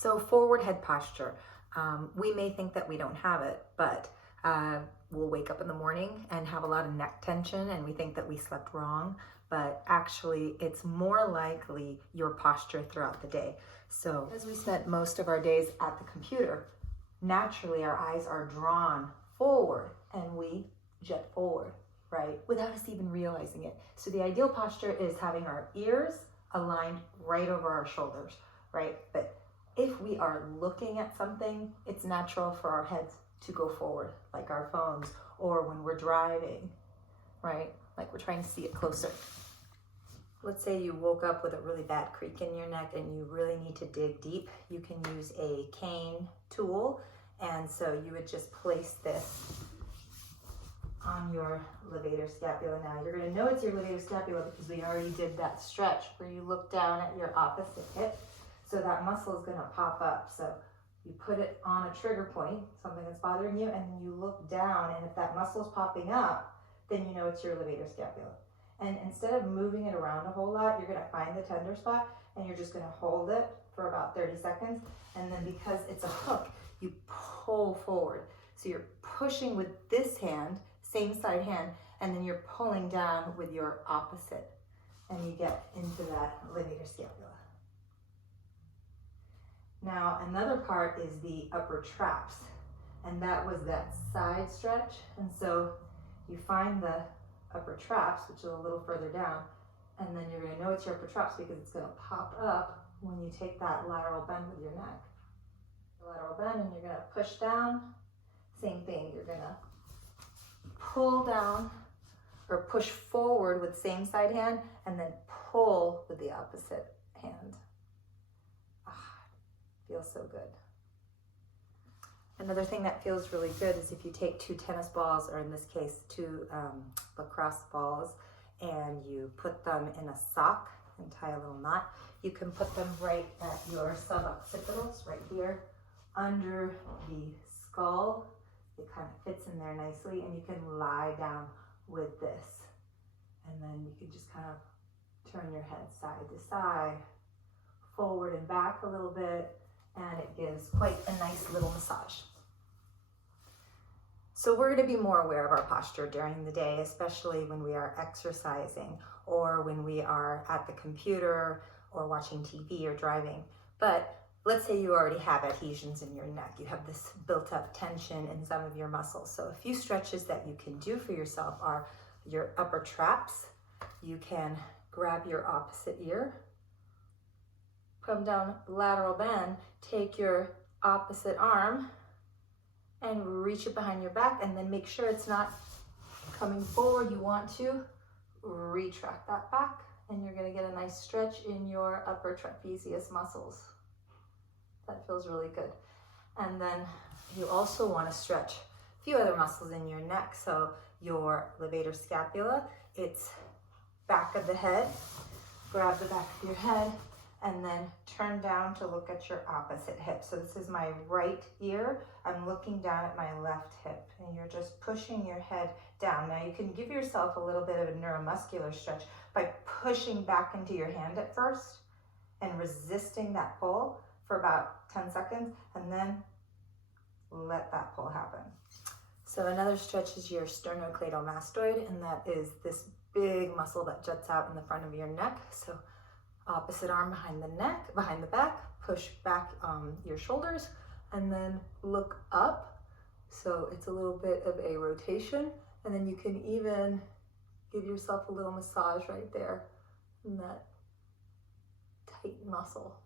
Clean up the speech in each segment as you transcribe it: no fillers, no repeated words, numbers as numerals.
So forward head posture, we may think that we don't have it, but we'll wake up in the morning and have a lot of neck tension and we think that we slept wrong, but actually it's more likely your posture throughout the day. So as we spent most of our days at the computer, naturally our eyes are drawn forward and we jet forward, right? Without us even realizing it. So the ideal posture is having our ears aligned right over our shoulders, right? But if we are looking at something, it's natural for our heads to go forward, like our phones, or when we're driving, right? Like we're trying to see it closer. Let's say you woke up with a really bad creak in your neck and you really need to dig deep. You can use a cane tool. And so you would just place this on your levator scapula. Now you're going to know it's your levator scapula because we already did that stretch where you look down at your opposite hip. So that muscle is going to pop up. So you put it on a trigger point, something that's bothering you, and you look down, and if that muscle is popping up, then you know it's your levator scapula. And instead of moving it around a whole lot, you're going to find the tender spot, and you're just going to hold it for about 30 seconds. And then because it's a hook, you pull forward. So you're pushing with this hand, same side hand, and then you're pulling down with your opposite, and you get into that levator scapula. Now, another part is the upper traps, and that was that side stretch. And so you find the upper traps, which is a little further down, and then you're going to know it's your upper traps because it's going to pop up when you take that lateral bend with your neck. The lateral bend, and you're going to push down. Same thing, you're going to pull down or push forward with same side hand, and then pull with the opposite hand. Feels so good. Another thing that feels really good is if you take two tennis balls, or in this case, two lacrosse balls, and you put them in a sock and tie a little knot. You can put them right at your suboccipitals, right here, under the skull. It kind of fits in there nicely, and you can lie down with this. And then you can just kind of turn your head side to side, forward and back a little bit, and it gives quite a nice little massage. So we're going to be more aware of our posture during the day, especially when we are exercising or when we are at the computer or watching TV or driving. But let's say you already have adhesions in your neck. You have this built up tension in some of your muscles. So a few stretches that you can do for yourself are your upper traps. You can grab your opposite ear, come down lateral bend, take your opposite arm and reach it behind your back, and then make sure it's not coming forward. You want to retract that back, and you're going to get a nice stretch in your upper trapezius muscles. That feels really good. And then you also want to stretch a few other muscles in your neck. So your levator scapula, it's back of the head. Grab the back of your head, and then turn down to look at your opposite hip. So this is my right ear. I'm looking down at my left hip, and you're just pushing your head down. Now you can give yourself a little bit of a neuromuscular stretch by pushing back into your hand at first and resisting that pull for about 10 seconds, and then let that pull happen. So another stretch is your sternocleidomastoid, and that is this big muscle that juts out in the front of your neck. So opposite arm behind the neck, behind the back, push back your shoulders, and then look up. So it's a little bit of a rotation, and then you can even give yourself a little massage right there in that tight muscle.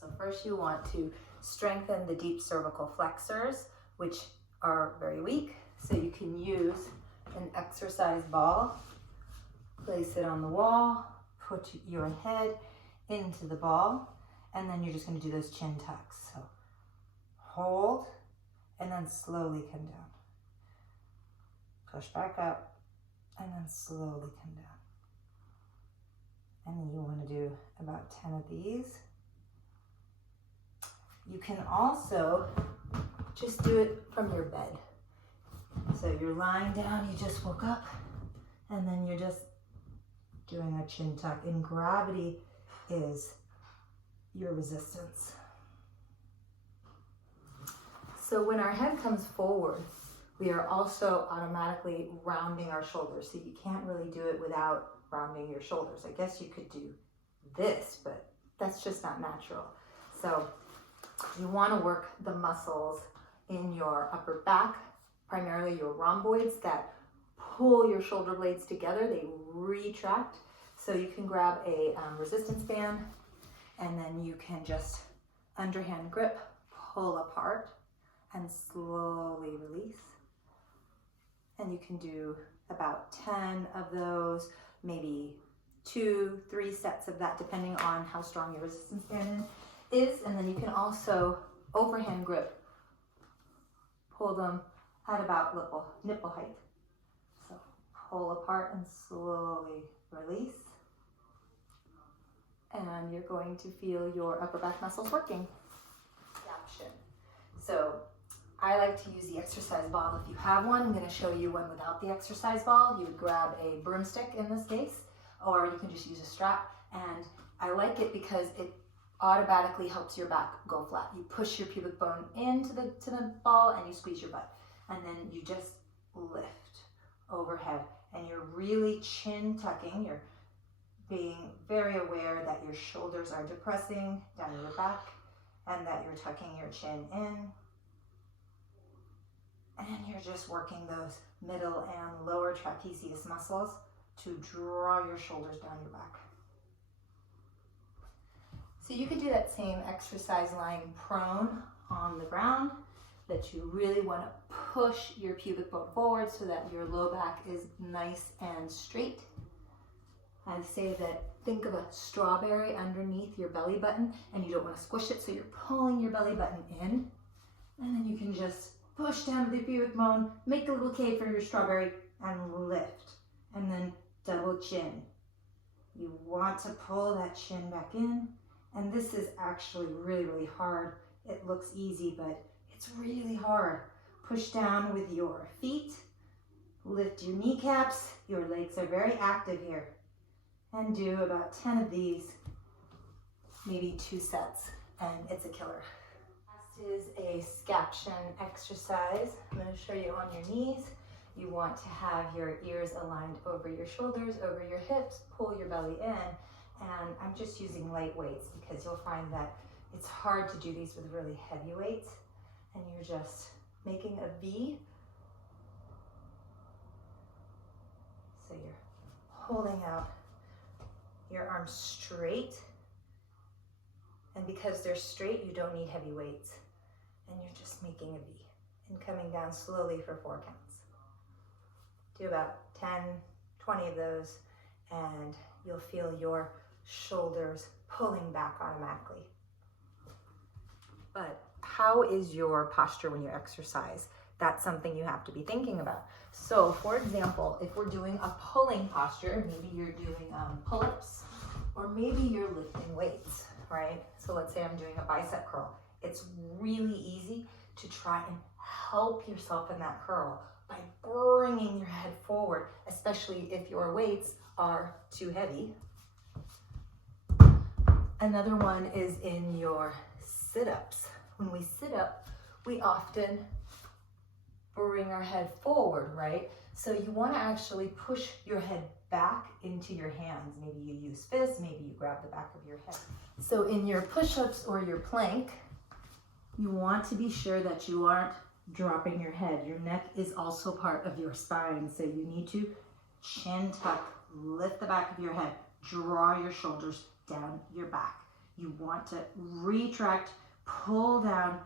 So first you want to strengthen the deep cervical flexors, which are very weak. So you can use an exercise ball, place it on the wall, put your head into the ball, and then you're just going to do those chin tucks. So hold, and then slowly come down. Push back up, and then slowly come down. And then you want to do about 10 of these. You can also just do it from your bed. So you're lying down, you just woke up, and then you're just doing a chin tuck, and gravity is your resistance. So when our head comes forward, we are also automatically rounding our shoulders. So you can't really do it without rounding your shoulders. I guess you could do this, but that's just not natural. So you want to work the muscles in your upper back, primarily your rhomboids that pull your shoulder blades together. They retract. So you can grab a resistance band, and then you can just underhand grip, pull apart, and slowly release. And you can do about 10 of those, maybe 2-3 sets of that, depending on how strong your resistance band is. And then you can also overhand grip, pull them at about nipple height. So pull apart and slowly release. And you're going to feel your upper back muscles working. Adaptation. So I like to use the exercise ball. If you have one, I'm going to show you one without the exercise ball. You would grab a broomstick in this case, or you can just use a strap. And I like it because it automatically helps your back go flat. You push your pubic bone into the ball and you squeeze your butt. And then you just lift overhead. And you're really chin tucking. You're being very aware that your shoulders are depressing down your back and that you're tucking your chin in. And you're just working those middle and lower trapezius muscles to draw your shoulders down your back. So you could do that same exercise lying prone on the ground, that you really want to push your pubic bone forward so that your low back is nice and straight. I say that think of a strawberry underneath your belly button, and you don't want to squish it, so you're pulling your belly button in, and then you can just push down to the pubic bone, make a little cave for your strawberry, and lift, and then double chin. You want to pull that chin back in, and this is actually really, really hard. It looks easy, but it's really hard. Push down with your feet, lift your kneecaps. Your legs are very active here. And do about 10 of these, maybe 2 sets, and it's a killer. Last is a scaption exercise. I'm going to show you on your knees. You want to have your ears aligned over your shoulders, over your hips, pull your belly in, and I'm just using light weights because you'll find that it's hard to do these with really heavy weights, and you're just making a V. So you're holding out your arms straight, and because they're straight, you don't need heavy weights, and you're just making a V and coming down slowly for 4 counts. Do about 10, 20 of those, and you'll feel your shoulders pulling back automatically. But how is your posture when you exercise? That's something you have to be thinking about. So for example, if we're doing a pulling posture, maybe you're doing pull-ups, or maybe you're lifting weights, right? So let's say I'm doing a bicep curl. It's really easy to try and help yourself in that curl by bringing your head forward, especially if your weights are too heavy. Another one is in your sit-ups. When we sit up, we often bring our head forward, right? So you want to actually push your head back into your hands. Maybe you use fists, maybe you grab the back of your head. So in your push-ups or your plank, you want to be sure that you aren't dropping your head. Your neck is also part of your spine, so you need to chin tuck, lift the back of your head, draw your shoulders down your back. You want to retract, pull down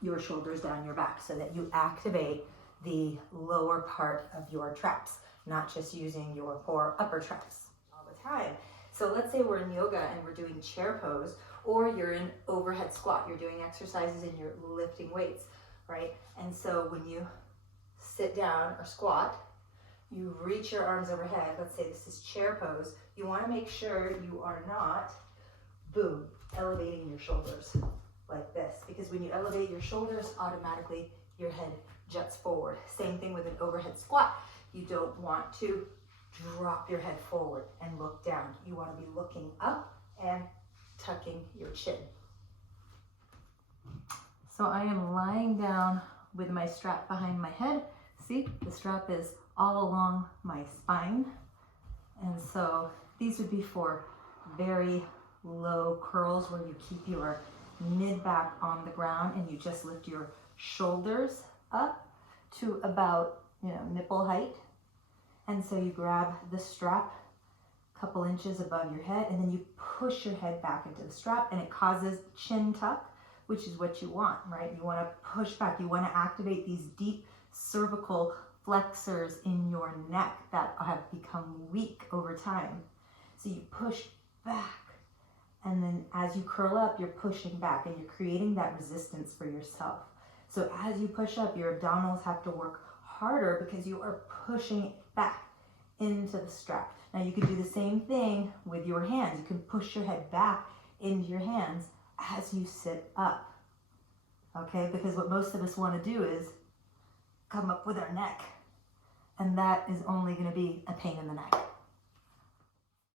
your shoulders down your back so that you activate the lower part of your traps, not just using your core upper traps all the time. So let's say we're in yoga and we're doing chair pose, or you're in overhead squat. You're doing exercises and you're lifting weights, right? And so when you sit down or squat, you reach your arms overhead. Let's say this is chair pose. You want to make sure you are not, boom, elevating your shoulders like this, because when you elevate your shoulders, automatically your head juts forward. Same thing with an overhead squat. You don't want to drop your head forward and look down. You want to be looking up and tucking your chin. So I am lying down with my strap behind my head. See, the strap is all along my spine. And so these would be for very low curls where you keep your mid back on the ground and you just lift your shoulders up to about, nipple height. And so you grab the strap a couple inches above your head and then you push your head back into the strap and it causes chin tuck, which is what you want, right? You want to push back. You want to activate these deep cervical flexors in your neck that have become weak over time. So you push back, and then as you curl up, you're pushing back and you're creating that resistance for yourself. So as you push up, your abdominals have to work harder because you are pushing back into the strap. Now you can do the same thing with your hands. You can push your head back into your hands as you sit up, okay? Because what most of us want to do is come up with our neck, and that is only going to be a pain in the neck.